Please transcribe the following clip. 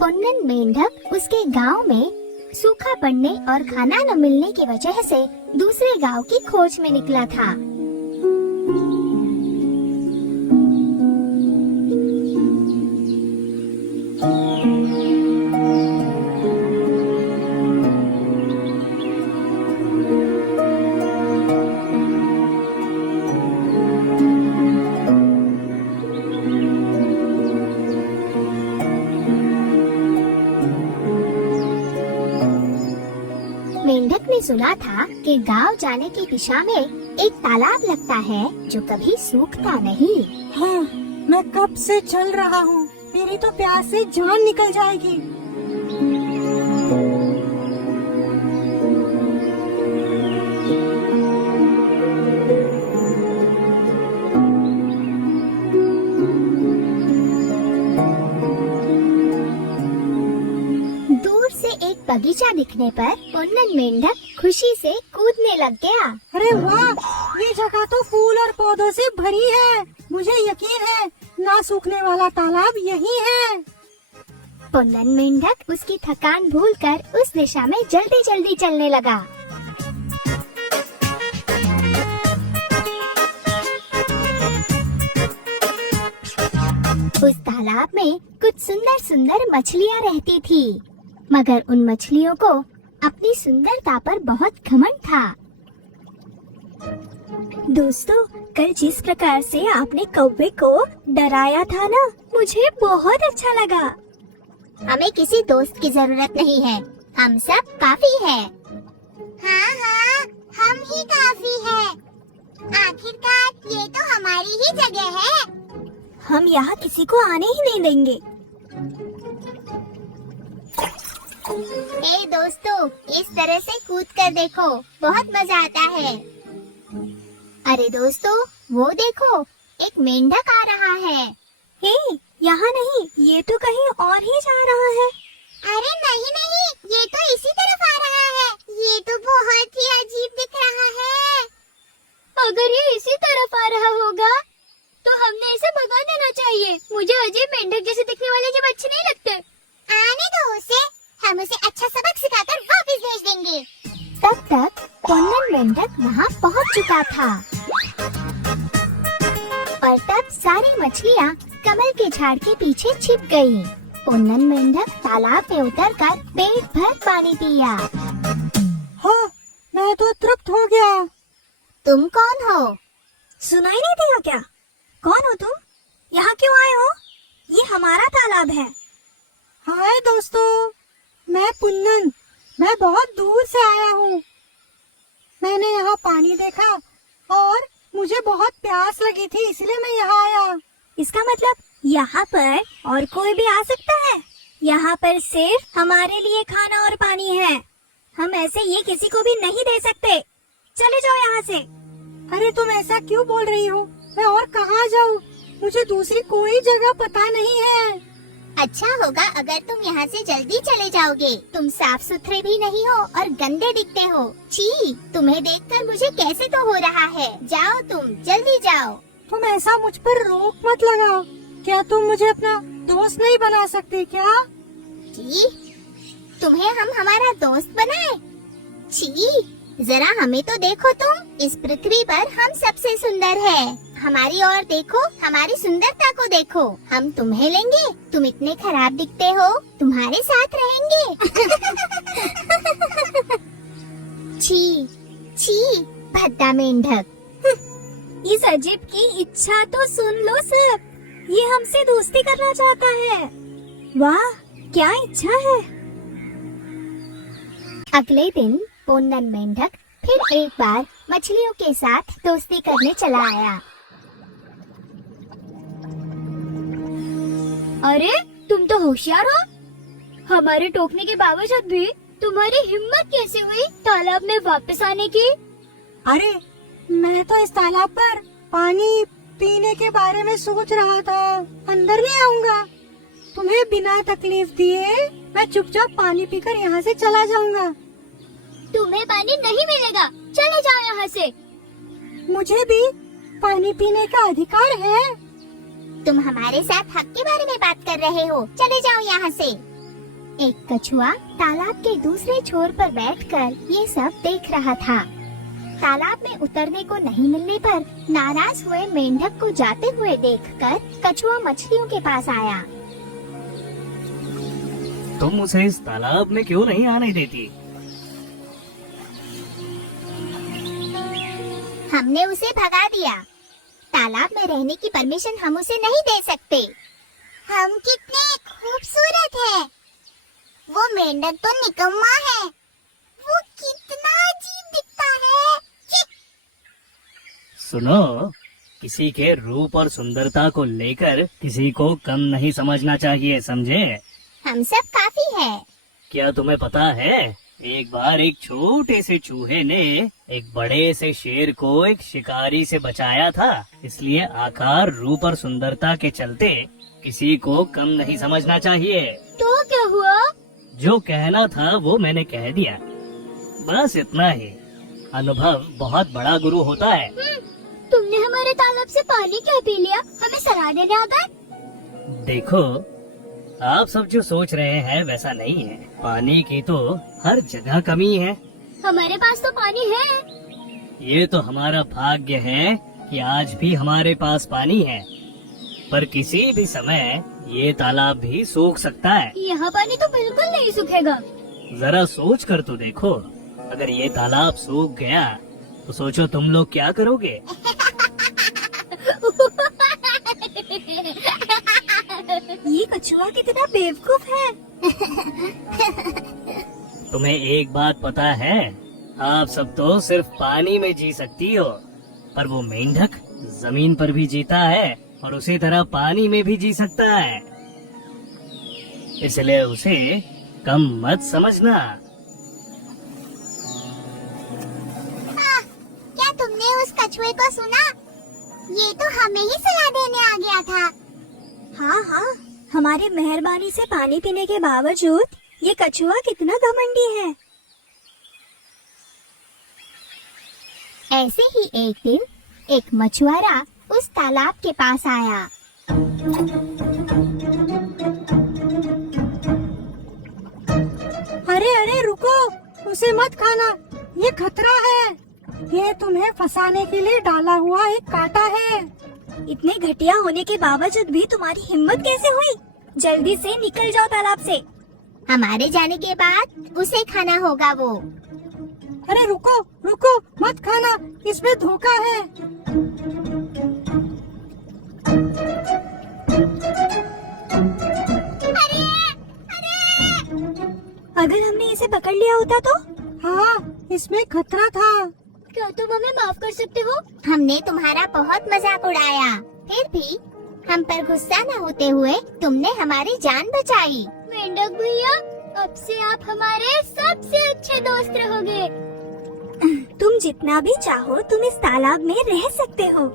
पुन्नन मेंढक उसके गांव में सूखा पड़ने और खाना न मिलने की वजह से दूसरे गांव की खोज में निकला था। मेंढक ने सुना था कि गांव जाने की दिशा में एक तालाब लगता है जो कभी सूखता नहीं। हाँ, मैं कब से चल रहा हूँ, मेरी तो प्यास से जान निकल जाएगी। दूर से एक बगीचा दिखने पर पुन्नन मेंढक खुशी से कूदने लग गया। अरे वाह, ये जगह तो फूल और पौधों से भरी है। मुझे यकीन है ना सूखने वाला तालाब यही है। पुन्नन मेंढक उसकी थकान भूलकर उस दिशा में जल्दी जल्दी चलने लगा। उस तालाब में कुछ सुंदर सुंदर मछलियाँ रहती थी, मगर उन मछलियों को अपनी सुंदरता पर बहुत घमंड था। दोस्तों, कल जिस प्रकार से आपने कौवे को डराया था ना, मुझे बहुत अच्छा लगा। हमें किसी दोस्त की जरूरत नहीं है, हम सब काफी हैं। हाँ हाँ, हम ही काफी हैं। आखिरकार ये तो हमारी ही जगह है। हम यहाँ किसी को आने ही नहीं देंगे। ए दोस्तों, इस तरह से कूद कर देखो, बहुत मजा आता है। अरे दोस्तों, वो देखो, एक मेंढक आ रहा है। हे, यहाँ नहीं, ये तो कहीं और ही जा रहा है। अरे नहीं नहीं, ये तो इसी तरफ आ रहा है। ये तो बहुत ही अजीब दिख रहा है। अगर ये इसी तरफ आ रहा होगा तो हमने इसे भगा देना चाहिए। मुझे अजीब मेंढक जैसे दिखने वाले जब अच्छे नहीं लगते। आने दो उसे, हम उसे अच्छा सबक सिखाकर वापस भेज देंगे। तब तक पुन्नन मेंढक वहाँ पहुँच चुका था और तब सारी मछलियाँ कमल के झाड़ के पीछे छिप गयी। पुन्नन मेंढक तालाब में उतरकर पेट भर पानी पिया। हाँ, मैं तो तृप्त हो गया। तुम कौन हो? सुनाई नहीं दिया क्या? कौन हो तुम? यहाँ क्यों आए हो? ये हमारा तालाब है। हाय दोस्तों, मैं पुन्नन, मैं बहुत दूर से आया हूँ। मैंने यहाँ पानी देखा और मुझे बहुत प्यास लगी थी, इसलिए मैं यहाँ आया। इसका मतलब यहाँ पर और कोई भी आ सकता है? यहाँ पर सिर्फ हमारे लिए खाना और पानी है। हम ऐसे ये किसी को भी नहीं दे सकते। चले जाओ यहाँ से। अरे तुम ऐसा क्यों बोल रही हो? मैं और कहाँ जाऊँ? मुझे दूसरी कोई जगह पता नहीं है। अच्छा होगा अगर तुम यहाँ से जल्दी चले जाओगे। तुम साफ सुथरे भी नहीं हो और गंदे दिखते हो। छी, तुम्हें देखकर मुझे कैसे तो हो रहा है। जाओ तुम, जल्दी जाओ। तुम ऐसा मुझ पर रोक मत लगाओ। क्या तुम मुझे अपना दोस्त नहीं बना सकते क्या? छी, तुम्हें हम हमारा दोस्त बनाए? छी, जरा हमें तो देखो तुम। इस पृथ्वी पर हम सबसे सुंदर है। हमारी ओर देखो, हमारी सुंदरता को देखो। हम तुम्हें लेंगे, तुम इतने खराब दिखते हो, तुम्हारे साथ रहेंगे। छी, छी, भद्दा मेंढक। इस अजीब की इच्छा तो सुन लो सब। ये हमसे दोस्ती करना चाहता है। वाह, क्या इच्छा है। अगले दिन पुन्नन मेंढक फिर एक बार मछलियों के साथ दोस्ती करने चला आया। अरे, तुम तो होशियार हो। हमारे टोकने के बावजूद भी तुम्हारी हिम्मत कैसे हुई तालाब में वापस आने की? अरे, मैं तो इस तालाब पर पानी पीने के बारे में सोच रहा था। अंदर नहीं आऊंगा। तुम्हें बिना तकलीफ दिए मैं चुपचाप पानी पीकर यहाँ से चला जाऊंगा। तुम्हें पानी नहीं मिलेगा, चले जाओ यहाँ से। मुझे भी पानी पीने का अधिकार है। तुम हमारे साथ हक के बारे में बात कर रहे हो, चले जाओ यहाँ से। एक कछुआ तालाब के दूसरे छोर पर बैठकर ये सब देख रहा था। तालाब में उतरने को नहीं मिलने पर नाराज हुए मेंढक को जाते हुए देखकर कछुआ मछलियों के पास आया। तुम उसे इस तालाब में क्यों नहीं आने देती? हमने उसे भगा दिया। तालाब में रहने की परमिशन हम उसे नहीं दे सकते। हम कितने खूबसूरत हैं। वो मेंढक तो निकम्मा है। वो कितना अजीब दिखता है। सुनो, किसी के रूप और सुंदरता को लेकर किसी को कम नहीं समझना चाहिए, समझे? हम सब काफी है। क्या तुम्हें पता है, एक बार एक छोटे से चूहे ने एक बड़े से शेर को एक शिकारी से बचाया था। इसलिए आकार, रूप और सुंदरता के चलते किसी को कम नहीं समझना चाहिए। तो क्या हुआ? जो कहना था वो मैंने कह दिया, बस इतना ही। अनुभव बहुत बड़ा गुरु होता है। तुमने हमारे तालाब से पानी क्यों पी लिया? हमें सलाह देने आता है? देखो, आप सब जो सोच रहे हैं वैसा नहीं है। पानी की तो हर जगह कमी है। हमारे पास तो पानी है। ये तो हमारा भाग्य है कि आज भी हमारे पास पानी है, पर किसी भी समय ये तालाब भी सूख सकता है। यहाँ पानी तो बिल्कुल नहीं सूखेगा। जरा सोच कर तो देखो, अगर ये तालाब सूख गया तो सोचो तुम लोग क्या करोगे? ये कछुआ कितना बेवकूफ है। तुम्हें एक बात पता है, आप सब तो सिर्फ पानी में जी सकती हो, पर वो मेंढक जमीन पर भी जीता है और उसी तरह पानी में भी जी सकता है। इसलिए उसे कम मत समझना। क्या तुमने उस कछुए को सुना? ये तो हमें ही सलाह देने आ गया था। हाँ हाँ, हमारी मेहरबानी से पानी पीने के बावजूद ये कछुआ कितना घमंडी है। ऐसे ही एक दिन एक मछुआरा उस तालाब के पास आया। अरे अरे रुको, उसे मत खाना, ये खतरा है। ये तुम्हें फंसाने के लिए डाला हुआ एक कांटा है। इतने घटिया होने के बावजूद भी तुम्हारी हिम्मत कैसे हुई? जल्दी से निकल जाओ तालाब से। हमारे जाने के बाद उसे खाना होगा वो। अरे रुको रुको, मत खाना, इसमें धोखा है। अगर हमने इसे पकड़ लिया होता तो? हाँ, इसमें खतरा था। क्या तुम हमें माफ कर सकते हो? हमने तुम्हारा बहुत मजाक उड़ाया, फिर भी हम पर गुस्सा न होते हुए तुमने हमारी जान बचाई। मेंढक भैया, अब से आप हमारे सबसे अच्छे दोस्त रहोगे। तुम जितना भी चाहो तुम इस तालाब में रह सकते हो।